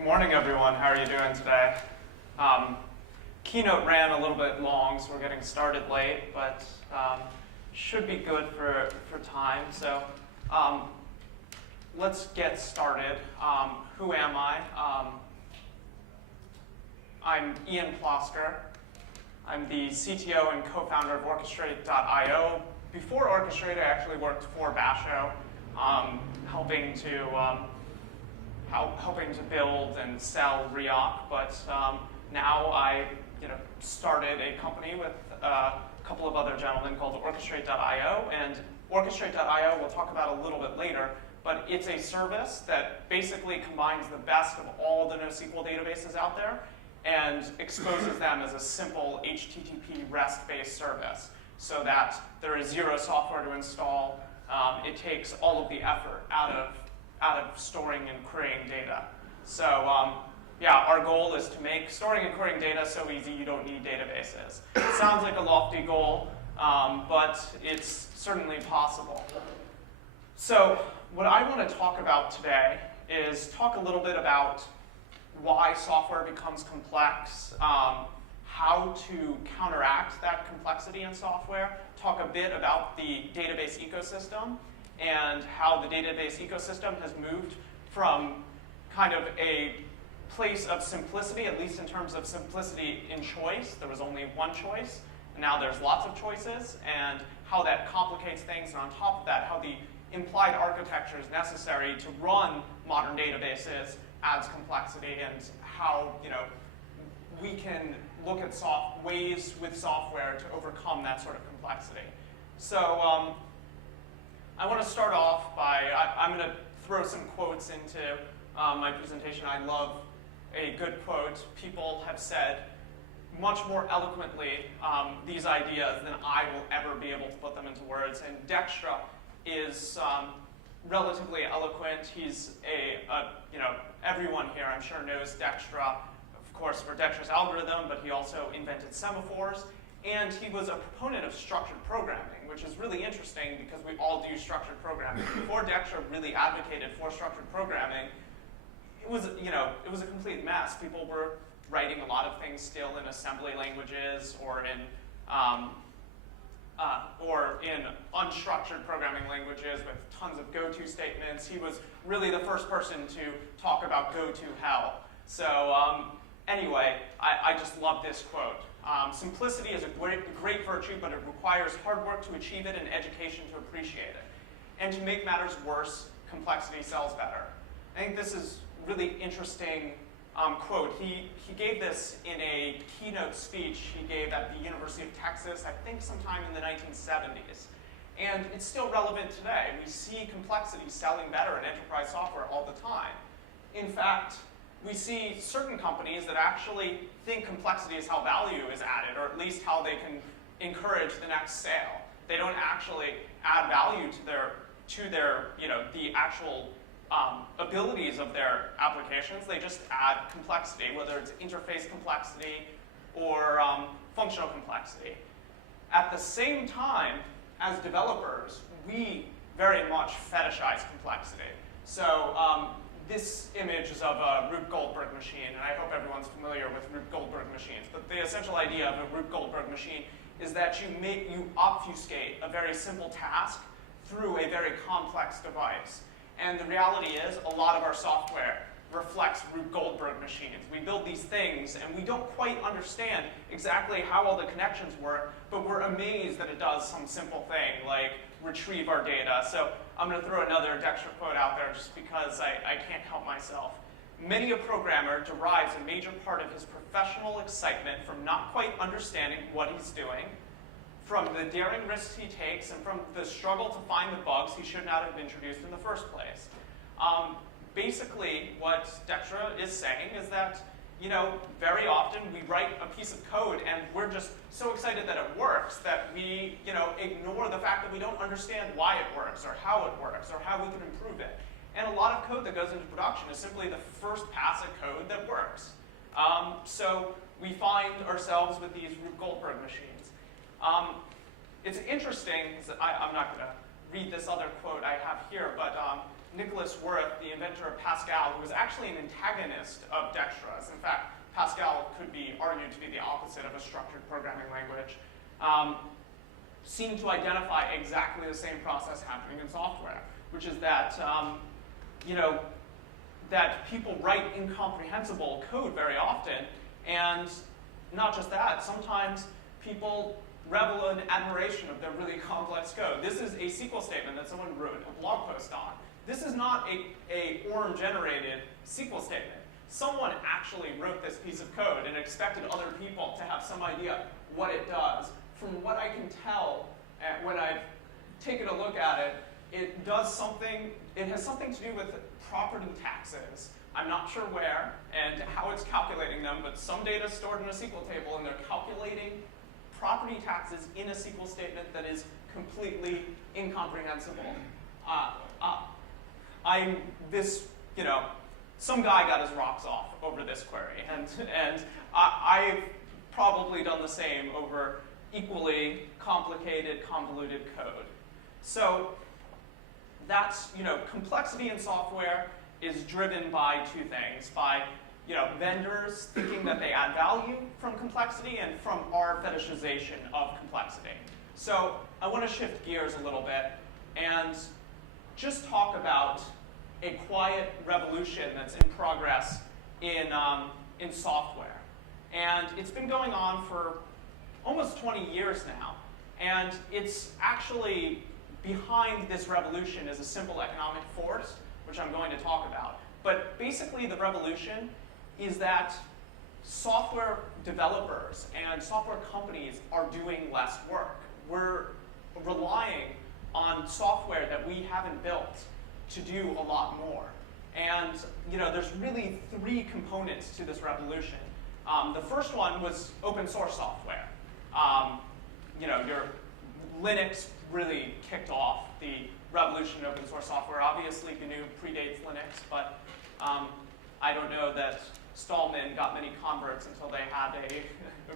Good morning, everyone. How are you doing today? Keynote ran a little bit long, so we're getting started late, but should be good for time. So let's get started. Who am I? I'm Ian Plosker. I'm the CTO and co-founder of Orchestra.io. Before Orchestrate, I actually worked for Basho, helping to build and sell React, but now I started a company with a couple of other gentlemen called Orchestra.io, and Orchestra.io we'll talk about a little bit later, but it's a service that basically combines the best of all the NoSQL databases out there and exposes them as a simple HTTP REST-based service so that there is zero software to install. It takes all of the effort out of storing and querying data. So yeah, our goal is to make storing and querying data so easy you don't need databases. It sounds like a lofty goal, but it's certainly possible. So what I want to talk about today is talk a little bit about why software becomes complex, how to counteract that complexity in software, talk a bit about the database ecosystem, and how the database ecosystem has moved from kind of a place of simplicity, at least in terms of simplicity in choice. There was only one choice, and now there's lots of choices, and how that complicates things, and on top of that, how the implied architecture is necessary to run modern databases adds complexity, and how we can look at ways with software to overcome that sort of complexity. So I want to start off by, I'm going to throw some quotes into my presentation. I love a good quote. People have said much more eloquently these ideas than I will ever be able to put them into words. And Dijkstra is relatively eloquent. He's everyone here I'm sure knows Dijkstra, of course, for Dijkstra's algorithm, but he also invented semaphores. And he was a proponent of structured programming, which is really interesting because we all do structured programming. Before Dijkstra really advocated for structured programming, it was a complete mess. People were writing a lot of things still in assembly languages or in unstructured programming languages with tons of go-to statements. He was really the first person to talk about go-to hell. So anyway, I just love this quote. Simplicity is a great virtue, but it requires hard work to achieve it and education to appreciate it. And to make matters worse, complexity sells better. I think this is really interesting quote. He gave this in a keynote speech he gave at the University of Texas, I think sometime in the 1970s. And it's still relevant today. We see complexity selling better in enterprise software all the time. In fact, we see certain companies that actually think complexity is how value is added, or at least how they can encourage the next sale. They don't actually add value to the actual abilities of their applications. They just add complexity, whether it's interface complexity or functional complexity. At the same time, as developers, we very much fetishize complexity. So this image is of a Rube Goldberg machine, and I hope everyone's familiar with Rube Goldberg machines. But the essential idea of a Rube Goldberg machine is that you obfuscate a very simple task through a very complex device. And the reality is, a lot of our software reflects Rube Goldberg machines. We build these things, and we don't quite understand exactly how all the connections work, but we're amazed that it does some simple thing like retrieve our data. So I'm going to throw another Dijkstra quote out there just because I can't help myself. Many a programmer derives a major part of his professional excitement from not quite understanding what he's doing, from the daring risks he takes, and from the struggle to find the bugs he should not have introduced in the first place. Basically, what Dijkstra is saying is that very often we write a piece of code and we're just so excited that it works that we ignore the fact that we don't understand why it works or how it works or how we can improve it. And a lot of code that goes into production is simply the first pass of code that works. So we find ourselves with these Rube Goldberg machines. It's interesting, I'm not going to read this other quote I have here, but Nicholas Wirth, the inventor of Pascal, who was actually an antagonist of Dijkstra. In fact, Pascal could be argued to be the opposite of a structured programming language, seemed to identify exactly the same process happening in software, which is that, that people write incomprehensible code very often, and not just that, sometimes people revel in admiration of their really complex code. This is a SQL statement that someone wrote a blog post on. This is not a ORM-generated SQL statement. Someone actually wrote this piece of code and expected other people to have some idea what it does. From what I can tell, when I've taken a look at it, it does something, it has something to do with property taxes. I'm not sure where and how it's calculating them, but some data is stored in a SQL table, and they're calculating property taxes in a SQL statement that is completely incomprehensible. Some guy got his rocks off over this query, and I've probably done the same over equally complicated, convoluted code. So that's, complexity in software is driven by two things, by vendors thinking that they add value from complexity and from our fetishization of complexity. So I want to shift gears a little bit and just talk about a quiet revolution that's in progress in software. And it's been going on for almost 20 years now. And it's actually behind this revolution is a simple economic force, which I'm going to talk about. But basically the revolution is that software developers and software companies are doing less work. We're relying on software that we haven't built to do a lot more. And there's really three components to this revolution. The first one was open source software. Your Linux really kicked off the revolution in open source software. Obviously, GNU predates Linux, but I don't know that Stallman got many converts until they had a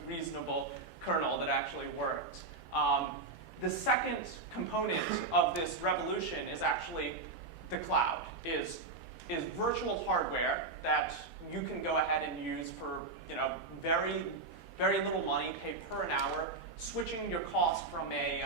reasonable kernel that actually worked. The second component of this revolution is actually the cloud, is virtual hardware that you can go ahead and use for very, very little money, pay per an hour, switching your cost from a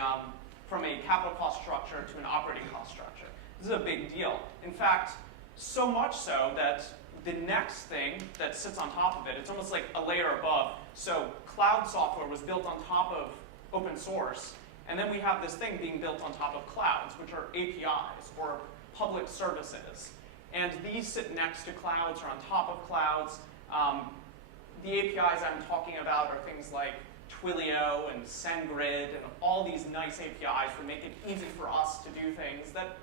capital cost structure to an operating cost structure. This is a big deal. In fact, so much so that the next thing that sits on top of it, it's almost like a layer above. So cloud software was built on top of open source, and then we have this thing being built on top of clouds, which are APIs, or public services. And these sit next to clouds or on top of clouds. The APIs I'm talking about are things like Twilio and SendGrid and all these nice APIs that make it easy for us to do things that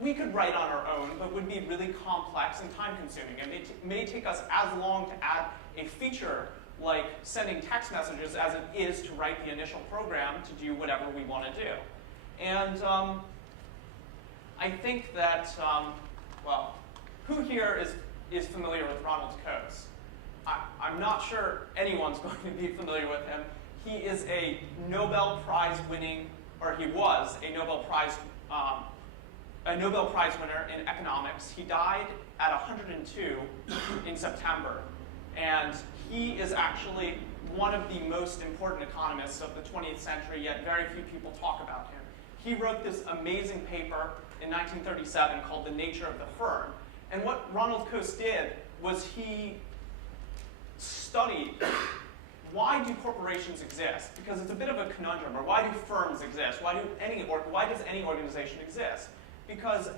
we could write on our own, but would be really complex and time-consuming. And it may take us as long to add a feature like sending text messages as it is to write the initial program to do whatever we want to do. And I think that, who here is familiar with Ronald Coase? I'm not sure anyone's going to be familiar with him. He is a Nobel Prize winning, or he was a Nobel Prize winner in economics. He died at 102 in September. And he is actually one of the most important economists of the 20th century, yet very few people talk about him. He wrote this amazing paper in 1937 called The Nature of the Firm. And what Ronald Coase did was he studied why do corporations exist? Because it's a bit of a conundrum. Or why do firms exist? Why does any organization exist? Because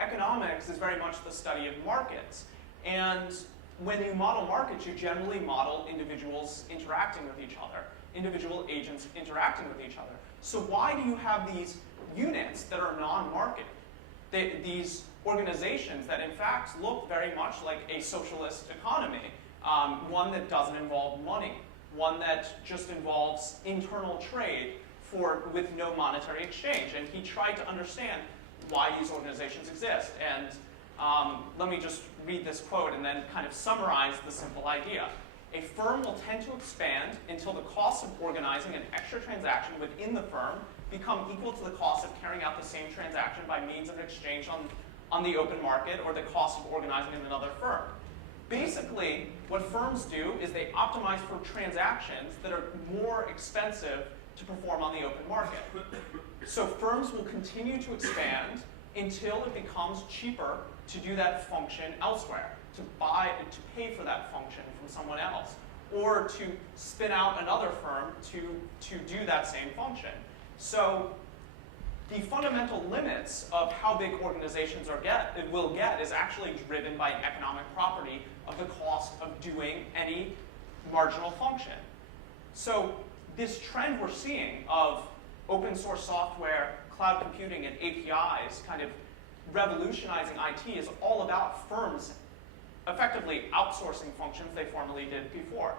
economics is very much the study of markets. And when you model markets, you generally model individuals interacting with each other, individual agents interacting with each other. So why do you have these units that are non-market? These organizations that in fact look very much like a socialist economy, one that doesn't involve money, one that just involves internal trade with no monetary exchange. And he tried to understand why these organizations exist. And let me just read this quote and then kind of summarize the simple idea. A firm will tend to expand until the cost of organizing an extra transaction within the firm become equal to the cost of carrying out the same transaction by means of exchange on the open market or the cost of organizing in another firm. Basically, what firms do is they optimize for transactions that are more expensive to perform on the open market. So firms will continue to expand until it becomes cheaper to do that function elsewhere, to pay for that function from someone else, or to spin out another firm to do that same function. So the fundamental limits of how big organizations will get is actually driven by an economic property of the cost of doing any marginal function. So this trend we're seeing of open source software, cloud computing, and APIs kind of revolutionizing IT is all about firms effectively outsourcing functions they formerly did before.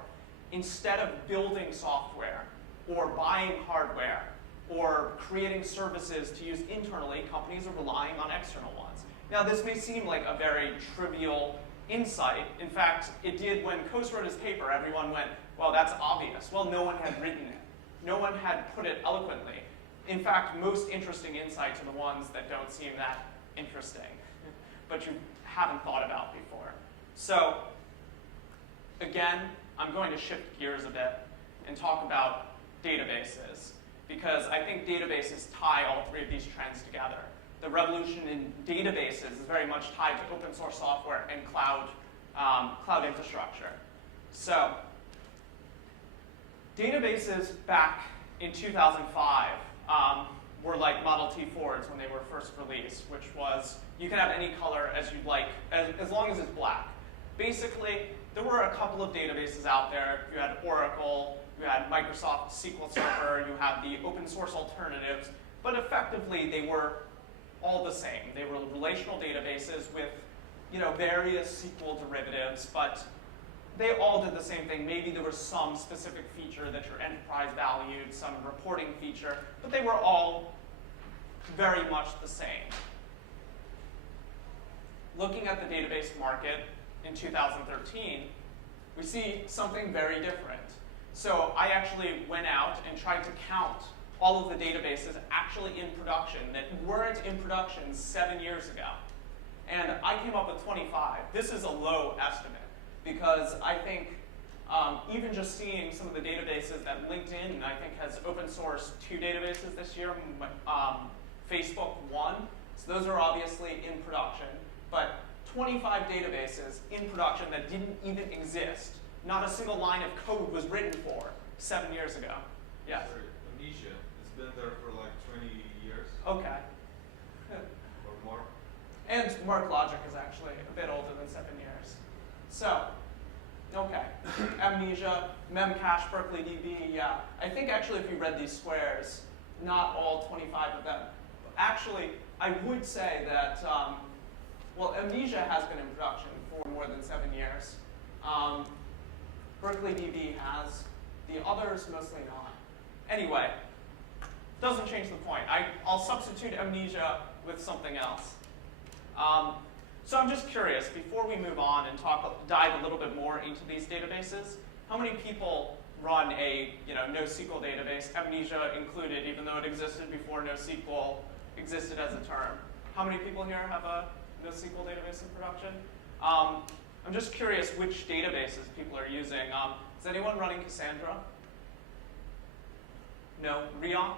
Instead of building software or buying hardware or creating services to use internally, companies are relying on external ones. Now, this may seem like a very trivial insight. In fact, it did when Coase wrote his paper. Everyone went, well, that's obvious. Well, no one had written it. No one had put it eloquently. In fact, most interesting insights are the ones that don't seem that interesting, but you haven't thought about before. So, again, I'm going to shift gears a bit and talk about databases, because I think databases tie all three of these trends together. The revolution in databases is very much tied to open source software and cloud infrastructure. So, databases back in 2005 were like Model T Fords when they were first released, which was you can have any color as you'd like, as long as it's black. Basically, there were a couple of databases out there. You had Oracle, you had Microsoft SQL Server, you had the open source alternatives, but effectively they were all the same. They were relational databases with various SQL derivatives, but they all did the same thing. Maybe there was some specific feature that your enterprise valued, some reporting feature, but they were all very much the same. Looking at the database market in 2013, we see something very different. So I actually went out and tried to count all of the databases actually in production that weren't in production 7 years ago. And I came up with 25. This is a low estimate, because I think even just seeing some of the databases that LinkedIn, I think, has open sourced 2 databases this year, Facebook 1. So those are obviously in production. But 25 databases in production that didn't even exist. Not a single line of code was written for 7 years ago. Yes? Sorry, Amnesia. It's been there for like 20 years. Okay. Or more. And MarkLogic is actually a bit older than 7 years. So, okay. Amnesia, Memcache, Berkeley DB, yeah. I think actually if you read these squares, not all 25 of them. Actually, I would say that, well, Amnesia has been in production for more than 7 years. Berkeley DB has. The others, mostly not. Anyway, doesn't change the point. I'll substitute Amnesia with something else. So I'm just curious, before we move on and dive a little bit more into these databases, how many people run a NoSQL database, Amnesia included, even though it existed before NoSQL existed as a term? How many people here have a NoSQL database in production? I'm just curious which databases people are using. Is anyone running Cassandra? No? Riak?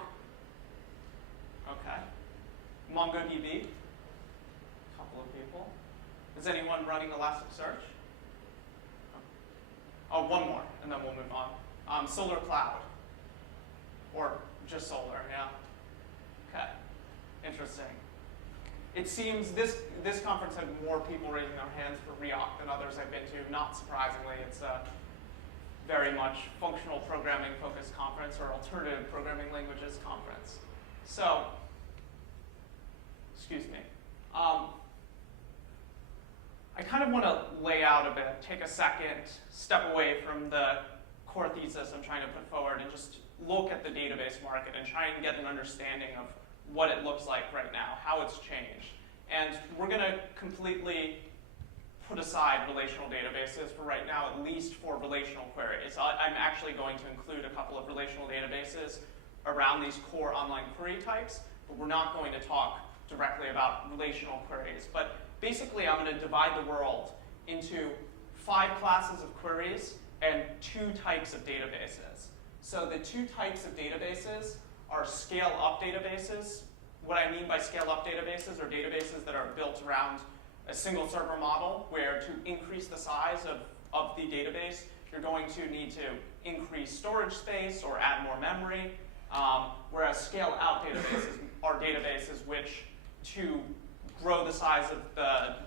Okay. MongoDB? A couple of people. Is anyone running Elasticsearch? Oh, one more, and then we'll move on. Solar Cloud. Or just Solar, yeah. Okay. Interesting. It seems this conference had more people raising their hands for Riak than others I've been to. Not surprisingly, it's a very much functional programming focused conference or alternative programming languages conference. So, excuse me. I kind of want to lay out a bit, take a second, step away from the core thesis I'm trying to put forward and just look at the database market and try and get an understanding of what it looks like right now, how it's changed. And we're going to completely put aside relational databases for right now, at least for relational queries. I'm actually going to include a couple of relational databases around these core online query types, but we're not going to talk directly about relational queries. But basically, I'm going to divide the world into 5 classes of queries and 2 types of databases. So the 2 types of databases are scale-up databases. What I mean by scale-up databases are databases that are built around a single server model, where to increase the size of the database, you're going to need to increase storage space or add more memory. Whereas scale-out databases are databases which, to grow the size of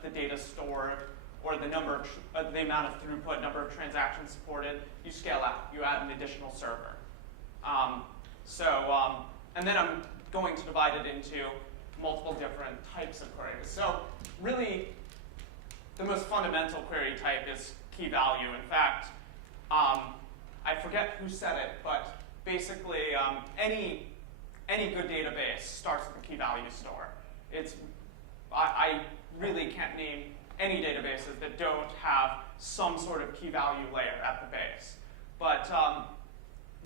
the data stored or the amount of throughput, number of transactions supported, you scale out. You add an additional server. And then I'm going to divide it into multiple different types of queries. So really, the most fundamental query type is key value. In fact, I forget who said it, but basically any good database starts with a key value store. I really can't name any databases that don't have some sort of key value layer at the base. But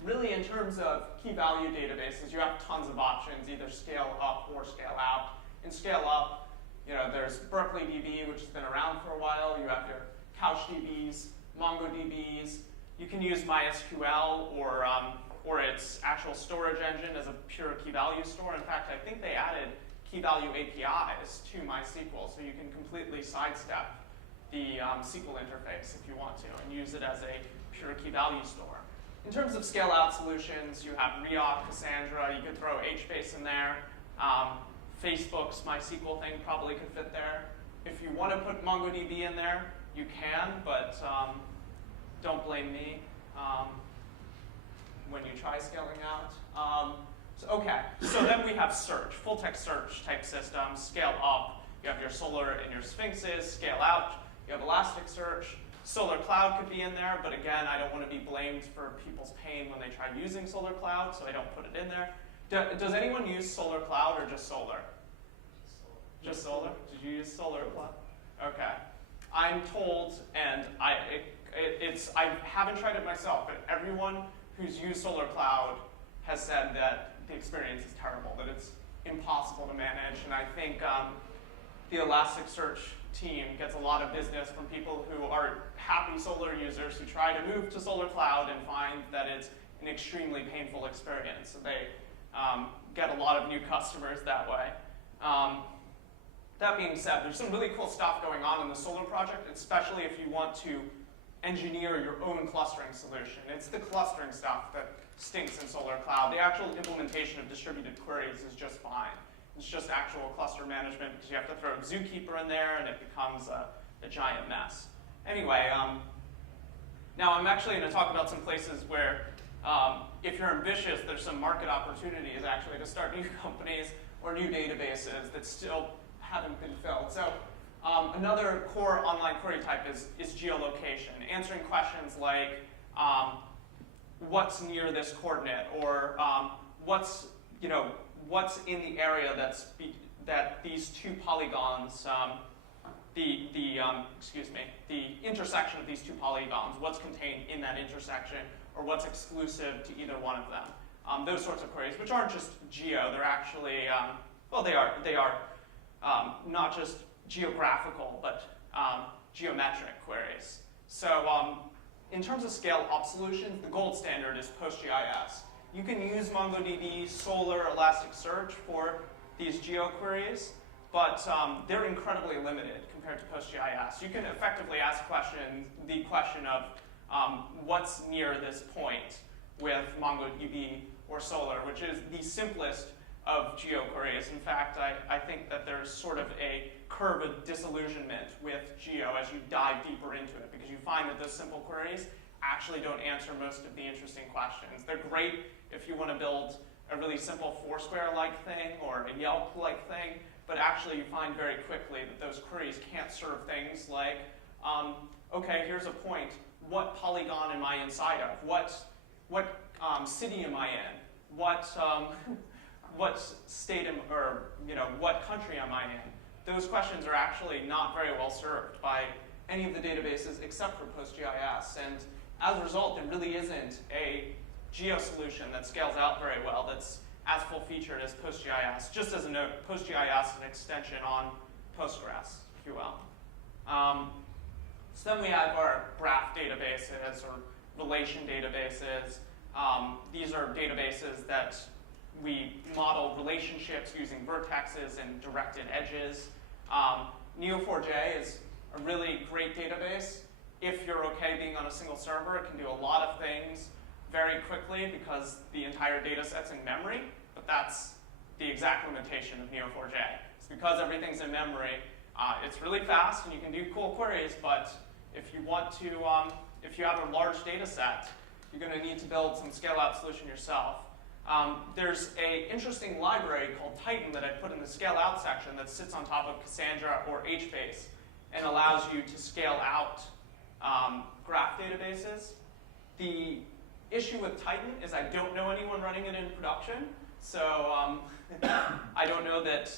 really, in terms of key value databases, you have tons of options, either scale up or scale out. In scale up, there's BerkeleyDB, which has been around for a while. You have your CouchDBs, MongoDBs. You can use MySQL or its actual storage engine as a pure key value store. In fact, I think they added key value APIs to MySQL, so you can completely sidestep the SQL interface if you want to and use it as a pure key value store. In terms of scale-out solutions, you have Riak, Cassandra. You could throw HBase in there. Facebook's MySQL thing probably could fit there. If you want to put MongoDB in there, you can, but don't blame me when you try scaling out. So then we have search, full-text search type systems. Scale up, you have your Solr and your Sphinxes. Scale out, you have Elasticsearch. Solar Cloud could be in there, but again, I don't want to be blamed for people's pain when they try using Solar Cloud, so I don't put it in there. Does anyone use Solar Cloud or just Solar? Just Solar? Did you use Solar Cloud? Okay. I'm told, and I haven't tried it myself, but everyone who's used Solar Cloud has said that the experience is terrible, that it's impossible to manage, and I think the Elasticsearch team gets a lot of business from people who are happy Solr users who try to move to Solar Cloud and find that it's an extremely painful experience. So they get a lot of new customers that way. That being said, there's some really cool stuff going on in the Solr project, especially if you want to engineer your own clustering solution. It's the clustering stuff that stinks in Solar Cloud. The actual implementation of distributed queries is just fine. It's just actual cluster management because you have to throw Zookeeper in there and it becomes a giant mess. Anyway, now I'm actually going to talk about some places where if you're ambitious, there's some market opportunities actually to start new companies or new databases that still haven't been filled. So another core online query type is geolocation, answering questions like what's near this coordinate, or what's in the area that these 2 polygons, the intersection of these 2 polygons, what's contained in that intersection, or what's exclusive to either one of them. Those sorts of queries, which aren't just geo, they're actually, they are not just geographical, but geometric queries. So in terms of scale-up solutions, the gold standard is PostGIS. You can use MongoDB, Solr, Elasticsearch for these geo queries, but they're incredibly limited compared to PostGIS. You can effectively ask the question of what's near this point with MongoDB or Solr, which is the simplest of geo queries. In fact, I think that there's sort of a curve of disillusionment with geo as you dive deeper into it, because you find that those simple queries actually don't answer most of the interesting questions. They're great if you want to build a really simple Foursquare-like thing or a Yelp-like thing, but actually you find very quickly that those queries can't serve things like, okay, here's a point. What polygon am I inside of? What city am I in? What state what country am I in? Those questions are actually not very well served by any of the databases except for PostGIS, and as a result, there really isn't a geo solution that scales out very well, that's as full-featured as PostGIS. Just as a note, PostGIS is an extension on PostgreSQL. So then we have our graph databases or relation databases. These are databases that we model relationships using vertexes and directed edges. Neo4j is a really great database. If you're okay being on a single server, it can do a lot of things very quickly because the entire data set's in memory, but that's the exact limitation of Neo4j. It's because everything's in memory. It's really fast and you can do cool queries, but if you want to, if you have a large data set, you're going to need to build some scale-out solution yourself. There's an interesting library called Titan that I put in the scale-out section that sits on top of Cassandra or HBase and allows you to scale out graph databases. The issue with Titan is I don't know anyone running it in production, so I don't know that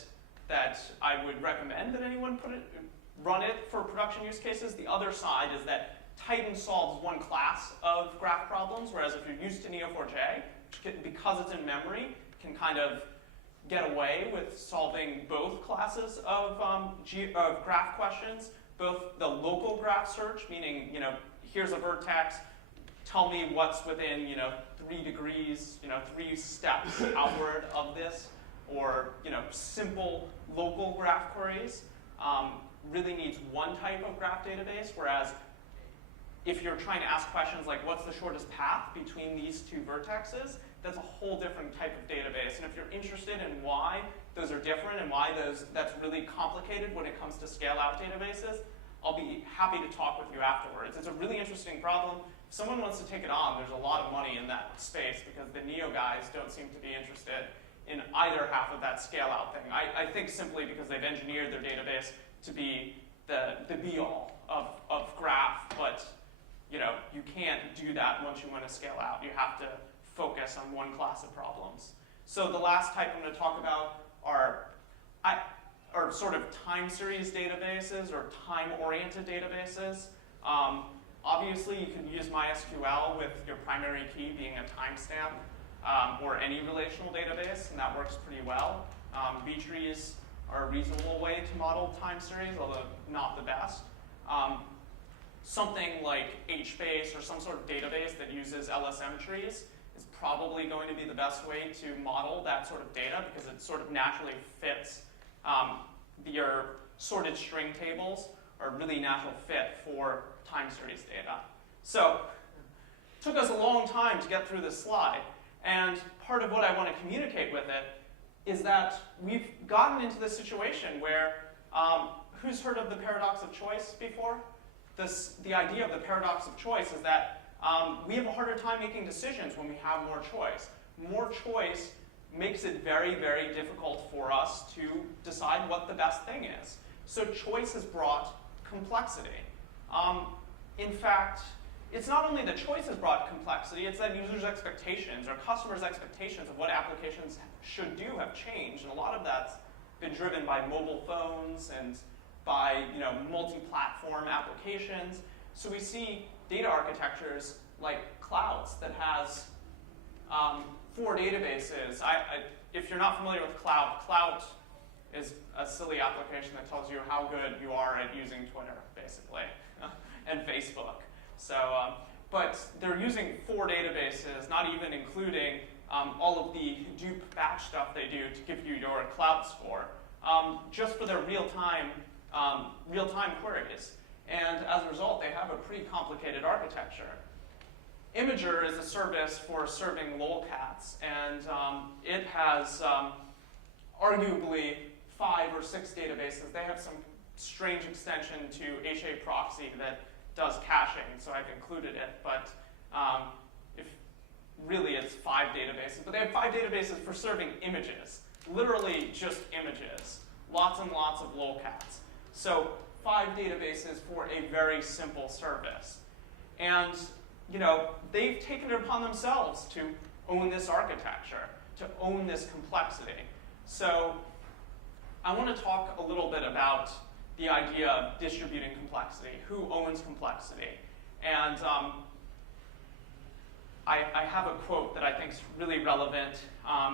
I would recommend that anyone run it for production use cases. The other side is that Titan solves one class of graph problems, whereas if you're used to Neo4j, because it's in memory, can kind of get away with solving both classes of graph questions, both the local graph search, meaning, here's a vertex, tell me what's within, 3 degrees, 3 steps outward of this, or, simple local graph queries. Really needs one type of graph database, whereas if you're trying to ask questions like what's the shortest path between these two vertexes, that's a whole different type of database. And if you're interested in why those are different and why that's really complicated when it comes to scale-out databases, I'll be happy to talk with you afterwards. It's a really interesting problem. If someone wants to take it on, there's a lot of money in that space because the Neo guys don't seem to be interested in either half of that scale-out thing. I think simply because they've engineered their database to be the be-all of graph, but you can't do that once you want to scale out. You have to focus on one class of problems. So the last type I'm going to talk about are sort of time series databases or time-oriented databases. Obviously, you can use MySQL with your primary key being a timestamp or any relational database, and that works pretty well. B-trees are a reasonable way to model time series, although not the best. Something like HBase or some sort of database that uses LSM trees is probably going to be the best way to model that sort of data because it sort of naturally fits. Your sorted string tables are a really natural fit for time series data. So it took us a long time to get through this slide, and part of what I want to communicate with it is that we've gotten into this situation where, who's heard of the paradox of choice before? The idea of the paradox of choice is that we have a harder time making decisions when we have more choice. More choice makes it very, very difficult for us to decide what the best thing is. So choice has brought complexity. In fact, it's not only that choice has brought complexity, it's that users' expectations or customers' expectations of what applications should do have changed, and a lot of that's been driven by mobile phones and by multi-platform applications. So we see data architectures like clouds that has 4 databases. If you're not familiar with Cloud is a silly application that tells you how good you are at using Twitter, basically, and Facebook. So, but they're using 4 databases, not even including all of the Hadoop batch stuff they do to give you your cloud score, just for their real-time queries. And as a result, they have a pretty complicated architecture. Imager is a service for serving lolcats, and it has arguably 5 or 6 databases. They have some strange extension to HA proxy that does caching, so I've included it, but if really it's 5 databases. But they have 5 databases for serving images, literally just images, lots and lots of lolcats. So 5 databases for a very simple service. And they've taken it upon themselves to own this architecture, to own this complexity. So I want to talk a little bit about the idea of distributing complexity, who owns complexity. And I have a quote that I think is really relevant.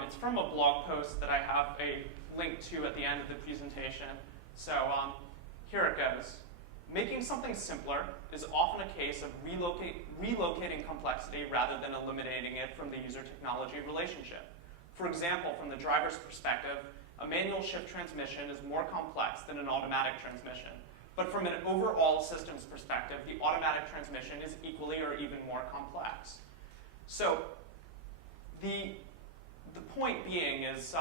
It's from a blog post that I have a link to at the end of the presentation. So here it goes. Making something simpler is often a case of relocating complexity rather than eliminating it from the user-technology relationship. For example, from the driver's perspective, a manual shift transmission is more complex than an automatic transmission. But from an overall systems perspective, the automatic transmission is equally or even more complex. So the point being is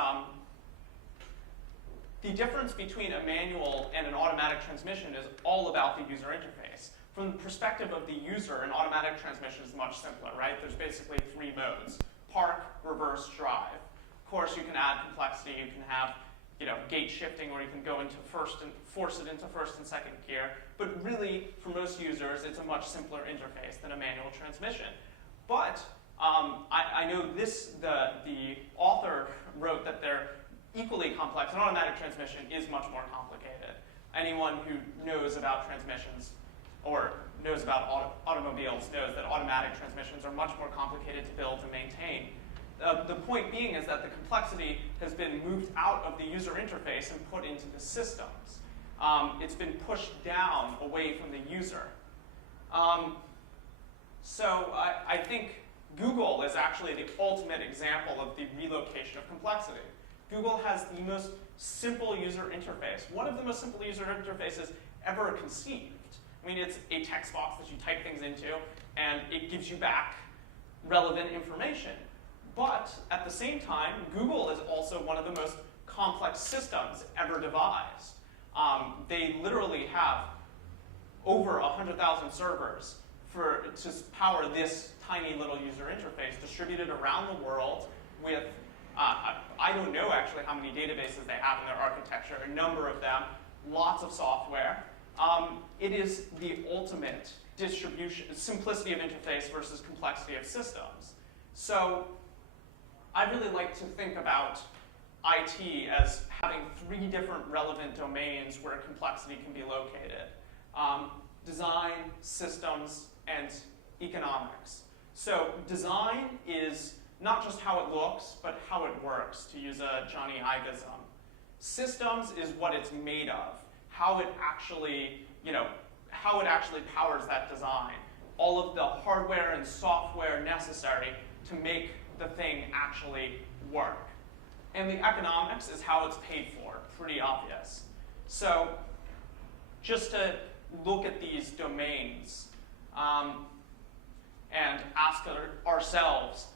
the difference between a manual and an automatic transmission is all about the user interface. From the perspective of the user, an automatic transmission is much simpler, right? There's basically 3 modes: park, reverse, drive. Of course, you can add complexity. You can have, gate shifting, or you can go into first and force it into first and second gear. But really, for most users, it's a much simpler interface than a manual transmission. But I know the author wrote that they're equally complex. An automatic transmission is much more complicated. Anyone who knows about transmissions or knows about automobiles knows that automatic transmissions are much more complicated to build and maintain. The point being is that the complexity has been moved out of the user interface and put into the systems. It's been pushed down away from the user. So I think Google is actually the ultimate example of the relocation of complexity. Google has the most simple user interface, one of the most simple user interfaces ever conceived. I mean, it's a text box that you type things into, and it gives you back relevant information. But at the same time, Google is also one of the most complex systems ever devised. They literally have over 100,000 servers to power this tiny little user interface distributed around the world with I don't know actually how many databases they have in their architecture, a number of them, lots of software. It is the ultimate distribution, simplicity of interface versus complexity of systems. So I really like to think about IT as having 3 different relevant domains where complexity can be located. Design, systems, and economics. So design is not just how it looks, but how it works, to use a Johnny Iveism. Systems is what it's made of, how it actually powers that design, all of the hardware and software necessary to make the thing actually work. And the economics is how it's paid for, pretty obvious. So just to look at these domains and ask ourselves,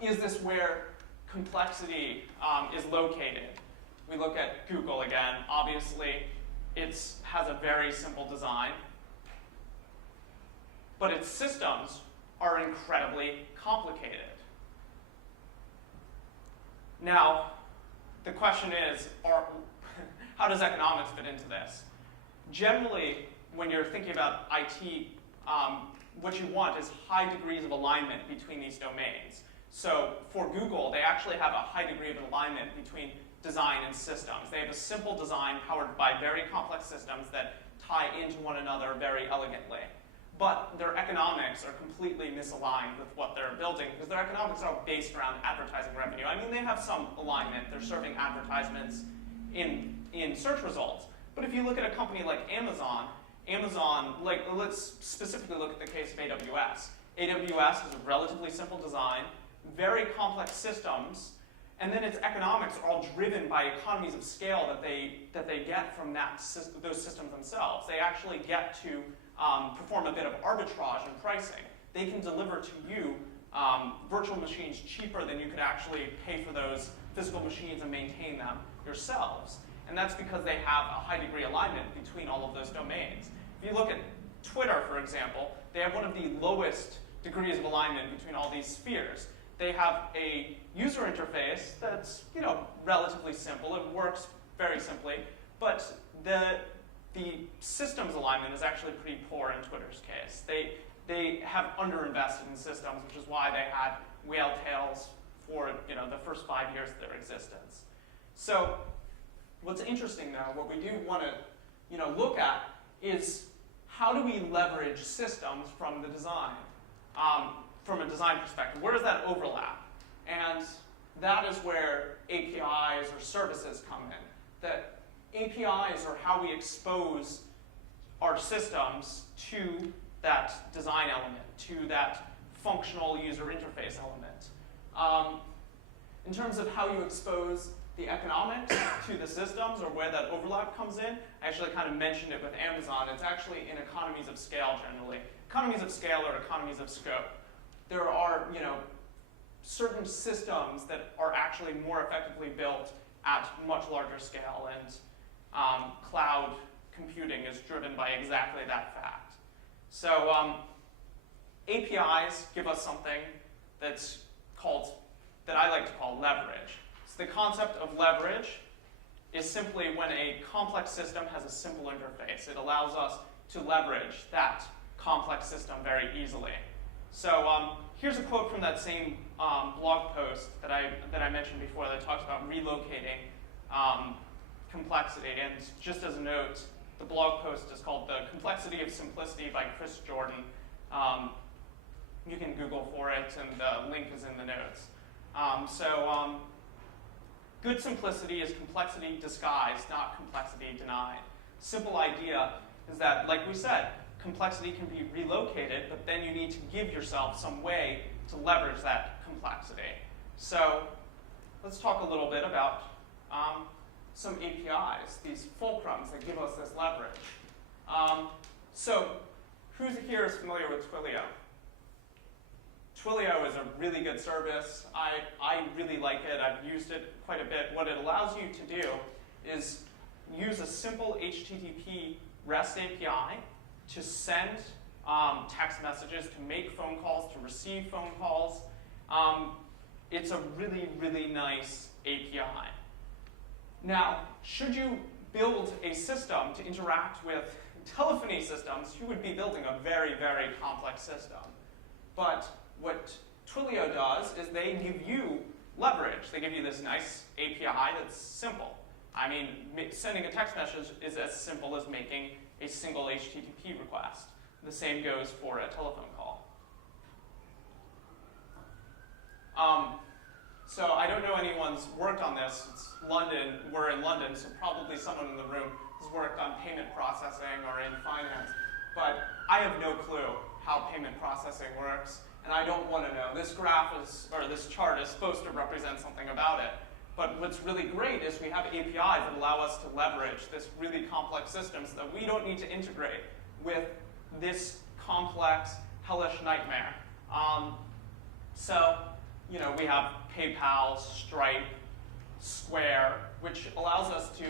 is this where complexity is located? We look at Google again. Obviously, it has a very simple design, but its systems are incredibly complicated. Now, the question is, how does economics fit into this? Generally, when you're thinking about IT, what you want is high degrees of alignment between these domains. So for Google, they actually have a high degree of alignment between design and systems. They have a simple design powered by very complex systems that tie into one another very elegantly. But their economics are completely misaligned with what they're building because their economics are based around advertising revenue. I mean, they have some alignment. They're serving advertisements in search results. But if you look at a company like Amazon, let's specifically look at the case of AWS. AWS has a relatively simple design, very complex systems, and then its economics are all driven by economies of scale that they get from those systems themselves. They actually get to perform a bit of arbitrage in pricing. They can deliver to you virtual machines cheaper than you could actually pay for those physical machines and maintain them yourselves. And that's because they have a high degree alignment between all of those domains. If you look at Twitter, for example, they have one of the lowest degrees of alignment between all these spheres. They have a user interface that's relatively simple. It works very simply, but the systems alignment is actually pretty poor in Twitter's case. They have underinvested in systems, which is why they had whale tails for the first 5 years of their existence. So what's interesting now, what we do want to look at is how do we leverage systems from the design? from a design perspective? Where does that overlap? And that is where APIs or services come in. That APIs are how we expose our systems to that design element, to that functional user interface element. In terms of how you expose the economics to the systems or where that overlap comes in, I actually kind of mentioned it with Amazon. It's actually in economies of scale generally. Economies of scale or economies of scope. There are, certain systems that are actually more effectively built at much larger scale, and cloud computing is driven by exactly that fact. So APIs give us something that's that I like to call leverage. So the concept of leverage is simply when a complex system has a simple interface. It allows us to leverage that complex system very easily. So here's a quote from that same blog post that I mentioned before that talks about relocating complexity. And just as a note, the blog post is called The Complexity of Simplicity by Chris Jordan. You can Google for it, and the link is in the notes. Good simplicity is complexity disguised, not complexity denied. Simple idea is that, like we said, complexity can be relocated, but then you need to give yourself some way to leverage that complexity. So let's talk a little bit about some APIs, these fulcrums that give us this leverage. So who here is familiar with Twilio? Twilio is a really good service. I really like it. I've used it quite a bit. What it allows you to do is use a simple HTTP REST API to send text messages, to make phone calls, to receive phone calls. It's a really, really nice API. Now, should you build a system to interact with telephony systems, you would be building a very, very complex system. But what Twilio does is they give you leverage. They give you this nice API that's simple. I mean, sending a text message is as simple as making a single HTTP request. The same goes for a telephone call. So I don't know anyone's worked on this. It's London. We're in London, so probably someone in the room has worked on payment processing or in finance. But I have no clue how payment processing works, and I don't want to know. This graph or this chart is supposed to represent something about it. But what's really great is we have APIs that allow us to leverage this really complex system so that we don't need to integrate with this complex, hellish nightmare. We have PayPal, Stripe, Square, which allows us to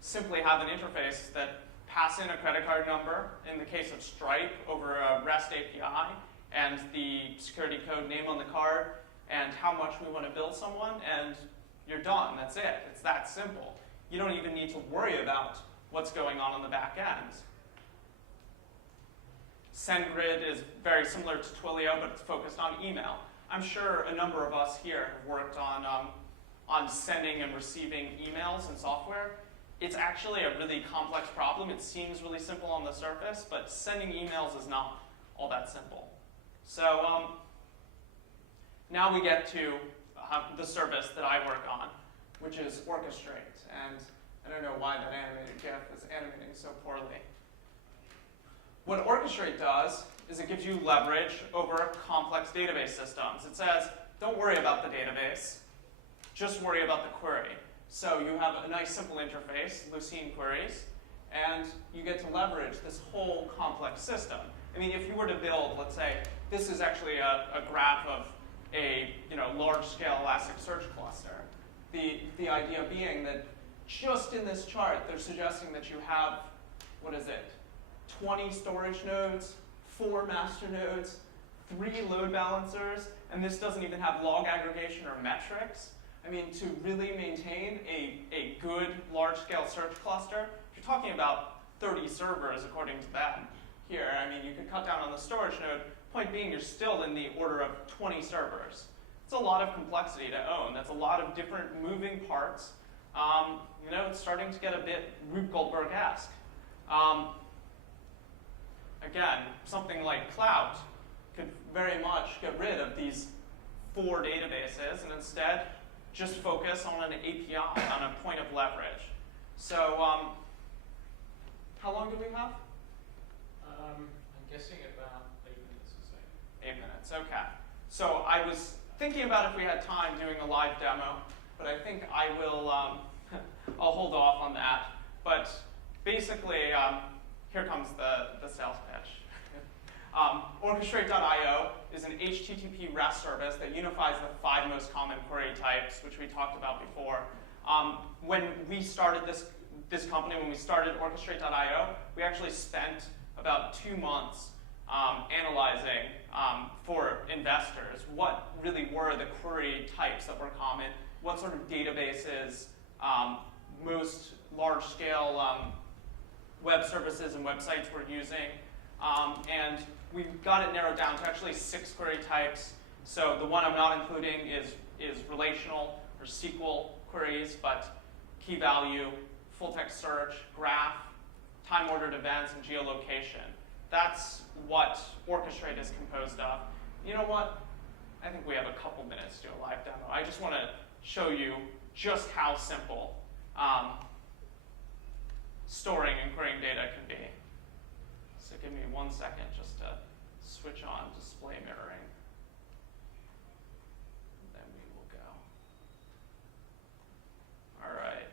simply have an interface that pass in a credit card number, in the case of Stripe, over a REST API, and the security code name on the card, and how much we want to bill someone, and you're done. That's it. It's that simple. You don't even need to worry about what's going on the back end. SendGrid is very similar to Twilio, but it's focused on email. I'm sure a number of us here have worked on sending and receiving emails and software. It's actually a really complex problem. It seems really simple on the surface, but sending emails is not all that simple. So now we get to the service that I work on, which is Orchestrate. And I don't know why that animated GIF is animating so poorly. What Orchestrate does is it gives you leverage over complex database systems. It says, don't worry about the database, just worry about the query. So you have a nice simple interface, Lucene queries, and you get to leverage this whole complex system. I mean, if you were to build, let's say, this is actually a graph of a large-scale Elasticsearch cluster. The idea being that just in this chart, they're suggesting that you have, 20 storage nodes, 4 master nodes, 3 load balancers, and this doesn't even have log aggregation or metrics. I mean, to really maintain a good large-scale search cluster, you're talking about 30 servers according to them here. I mean, you could cut down on the storage node. Point being, you're still in the order of 20 servers. It's a lot of complexity to own. That's a lot of different moving parts. It's starting to get a bit Rube Goldberg-esque. Again, something like cloud could very much get rid of these 4 databases and instead just focus on an API, on a point of leverage. So how long do we have? I'm guessing about 8 minutes or so. 8 minutes, okay. So I was thinking about if we had time doing a live demo, but I think I will, I'll hold off on that. But basically, here comes the sales pitch. Orchestrate.io is an HTTP REST service that unifies the 5 most common query types, which we talked about before. When we started this company, when we started Orchestrate.io, we actually spent about 2 months analyzing for investors what really were the query types that were common, what sort of databases most large-scale web services and websites were using. And we got it narrowed down to actually 6 query types. So the one I'm not including is relational or SQL queries, but key value, full text search, graph, time-ordered events, and geolocation. That's what Orchestrate is composed of. You know what? I think we have a couple minutes to do a live demo. I just want to show you just how simple storing and querying data can be. So give me 1 second just to switch on display mirroring. And then we will go. All right.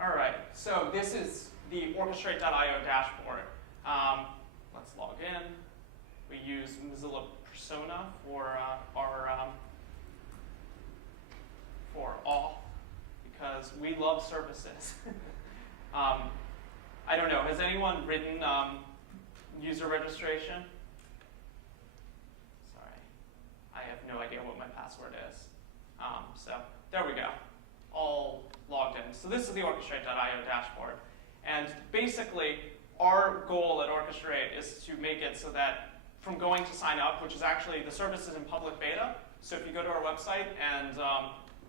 All right, so this is the Orchestrate.io dashboard. Let's log in. We use Mozilla Persona for auth because we love services. I don't know, has anyone written user registration? Sorry, I have no idea what my password is. So there we go, all logged in. So this is the Orchestrate.io dashboard. And basically, our goal at Orchestrate is to make it so that from going to sign up, which is actually the service is in public beta, so if you go to our website and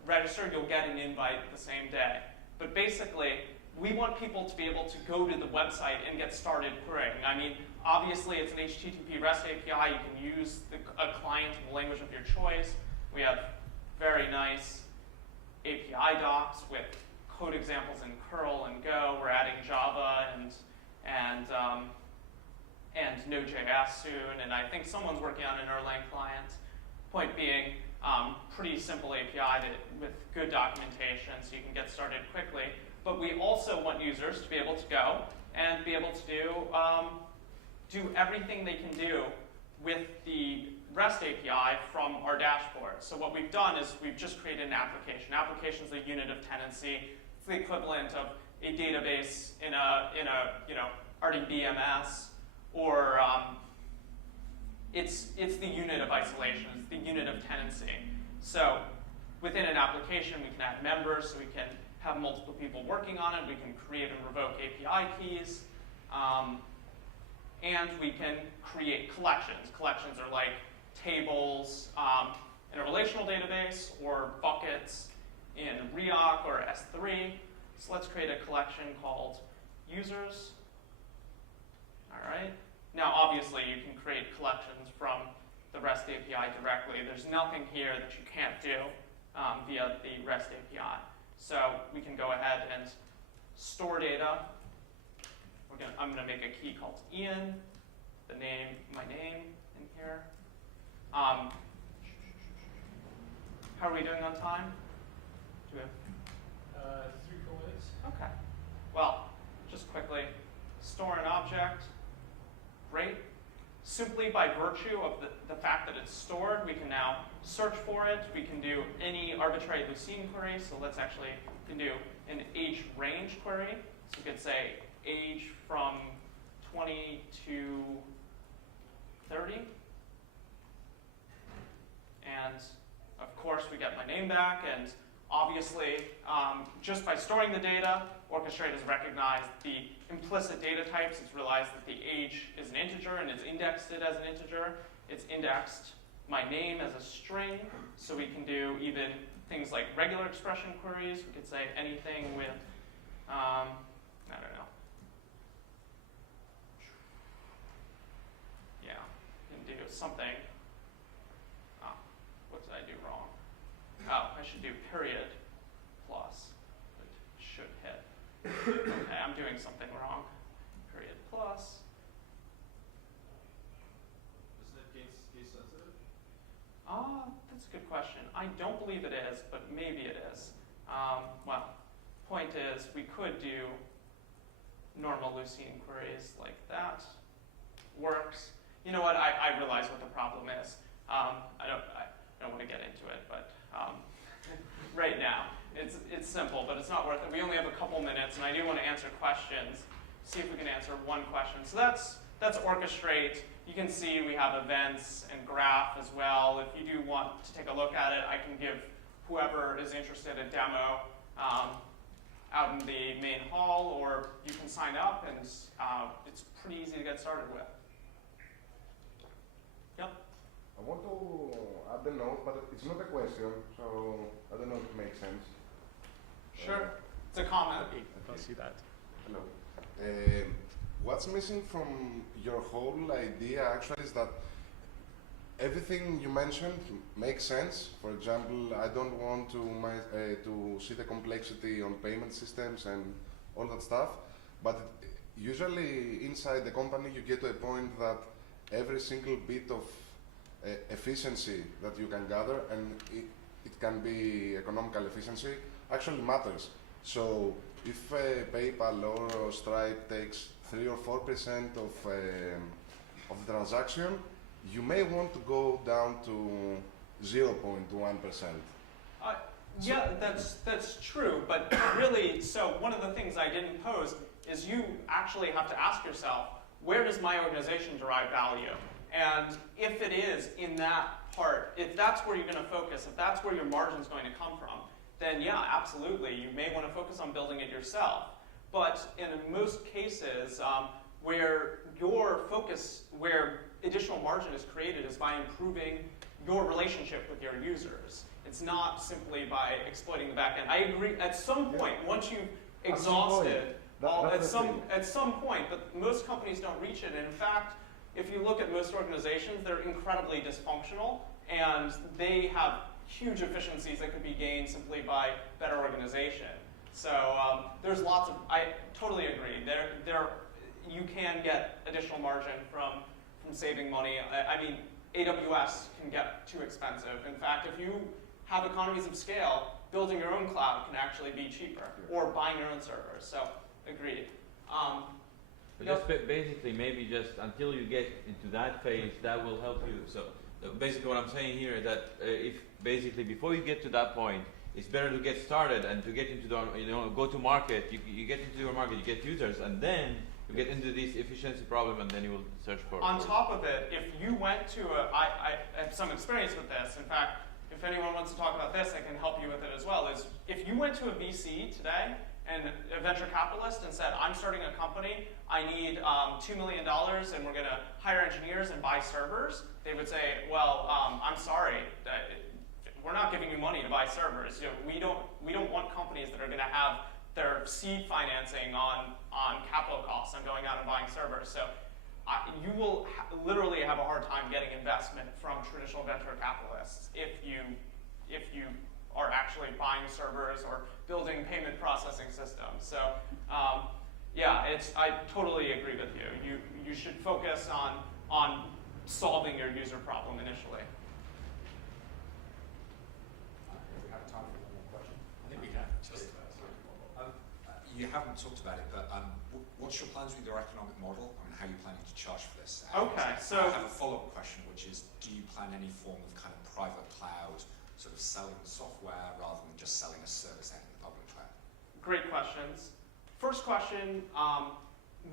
register, you'll get an invite the same day. But basically, we want people to be able to go to the website and get started querying. I mean, obviously, it's an HTTP REST API. You can use a client in the language of your choice. We have very nice API docs with code examples in curl and Go. We're adding Java and Node.js soon, and I think someone's working on an Erlang client. Point being, pretty simple API with good documentation, so you can get started quickly. But we also want users to be able to go and be able to do everything they can do with the REST API from our dashboard. So what we've done is we've just created an application. Application is a unit of tenancy. It's the equivalent of a database in a RDBMS, or it's the unit of isolation. It's the unit of tenancy. So within an application, we can add members, so we can have multiple people working on it. We can create and revoke API keys. And we can create collections. Collections are like tables in a relational database or buckets in React or S3. So let's create a collection called users. All right. Now, obviously, you can create collections from the REST API directly. There's nothing here that you can't do via the REST API. So we can go ahead and store data. I'm going to make a key called Ian, my name in here. How are we doing on time? Do we have 3-4 minutes. Okay. Well, just quickly, store an object. Great. Simply by virtue of the fact that it's stored, we can now search for it. We can do any arbitrary Lucene query. So let's actually do an age range query. So we could say age from 20 to 30. And of course, we get my name back. And obviously, just by storing the data, Orchestrate has recognized the implicit data types. It's realized that the age is an integer, and it's indexed it as an integer. It's indexed my name as a string. So we can do even things like regular expression queries. We could say anything with, I don't know. do something. Oh, what did I do wrong? Oh, I should do period plus. It should hit. Okay, I'm doing something wrong. Period plus. Isn't it case sensitive? That's a good question. I don't believe it is, but maybe it is. Well, point is, we could do normal Lucene queries like that. Works. You know what? I realize what the problem is. I don't want to get into it, but right now it's simple, but it's not worth it. We only have a couple minutes, and I do want to answer questions. See if we can answer one question. So that's orchestrate. You can see we have events and graph as well. If you do want to take a look at it, I can give whoever is interested a demo out in the main hall, or you can sign up, and it's pretty easy to get started with. Yep. I want to add a note, but it's not a question, so I don't know if it makes sense. Sure. It's a comment. I see that. Hello. What's missing from your whole idea actually is that everything you mentioned makes sense. For example, I don't want to see the complexity on payment systems and all that stuff, but usually inside the company you get to a point that every single bit of efficiency that you can gather, and it can be economical efficiency, actually matters. So if PayPal or Stripe takes 3 or 4% of the transaction, you may want to go down to 0.1%. Yeah, that's true, but really, so one of the things I didn't pose is you actually have to ask yourself, where does my organization derive value? And if it is in that part, if that's where you're going to focus, if that's where your margin is going to come from, then yeah, absolutely, you may want to focus on building it yourself. But in most cases, where your focus, where additional margin is created is by improving your relationship with your users. It's not simply by exploiting the back end. I agree, at some point, once you've exhausted, at some point, but most companies don't reach it. And in fact, if you look at most organizations, they're incredibly dysfunctional, and they have huge efficiencies that could be gained simply by better organization. So there's lots of, I totally agree. You can get additional margin from saving money. I mean, AWS can get too expensive. In fact, if you have economies of scale, building your own cloud can actually be cheaper, or buying your own servers. So, agreed. But just basically, maybe just until you get into that phase, that will help you. So basically what I'm saying here is that if basically before you get to that point, it's better to get started and to get into the, go to market, you get into your market, you get users, and then you get into this efficiency problem, and then you will search for. On top of it, if you went to I have some experience with this. In fact, if anyone wants to talk about this, I can help you with it as well, is if you went to a VC today, and a venture capitalist, and said, I'm starting a company, I need $2 million, and we're going to hire engineers and buy servers, they would say, well, I'm sorry, we're not giving you money to buy servers. We don't want companies that are going to have their seed financing on capital costs and going out and buying servers. So you will literally have a hard time getting investment from traditional venture capitalists if you are actually buying servers or building payment processing systems. So yeah, I totally agree with you. You should focus on solving your user problem initially. We have time for one more question. I think we can. You haven't talked about it, but what's your plans with your economic model? I mean, how are you planning to charge for this? Okay, so I have a follow-up question, which is, do you plan any form of kind of private cloud, sort of selling software rather than just selling a service out in the public cloud? great questions. First question,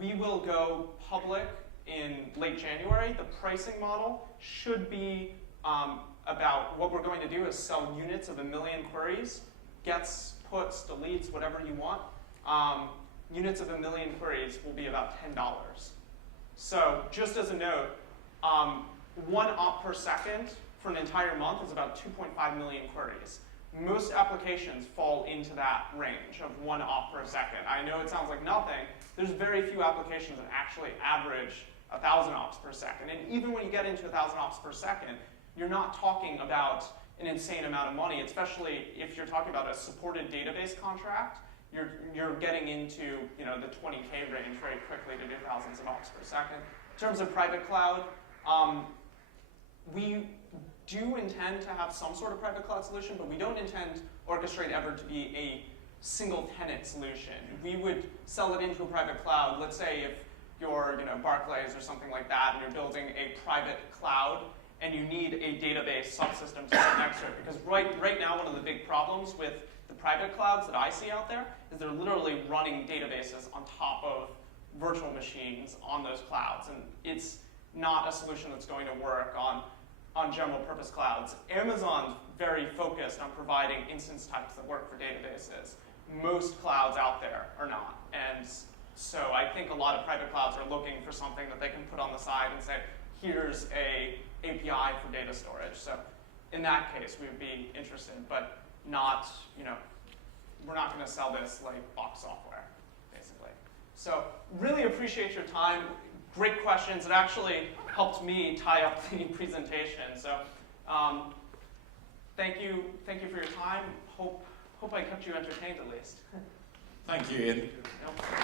we will go public in late January. The pricing model should be about what we're going to do is sell units of 1 million queries, gets, puts, deletes, whatever you want. Units of 1 million queries will be about $10. So just as a note, 1 op per second for an entire month is about 2.5 million queries. Most applications fall into that range of 1 op per second. I know it sounds like nothing. There's very few applications that actually average 1,000 ops per second. And even when you get into 1,000 ops per second, you're not talking about an insane amount of money, especially if you're talking about a supported database contract. You're getting into the 20K range very quickly to do thousands of ops per second. In terms of private cloud, we do intend to have some sort of private cloud solution, but we don't intend Orchestrate ever to be a single tenant solution. We would sell it into a private cloud. Let's say if you're Barclays or something like that, and you're building a private cloud, and you need a database subsystem to sit next to it. Because right now, one of the big problems with the private clouds that I see out there is they're literally running databases on top of virtual machines on those clouds. And it's not a solution that's going to work on general purpose clouds. Amazon's very focused on providing instance types that work for databases. Most clouds out there are not. And so I think a lot of private clouds are looking for something that they can put on the side and say, here's a API for data storage. So in that case, we would be interested, but not, we're not going to sell this like box software, basically. So really appreciate your time. Great questions. It actually helped me tie up the presentation. So thank you for your time. Hope I kept you entertained at least. Thank you, Ian. Yep.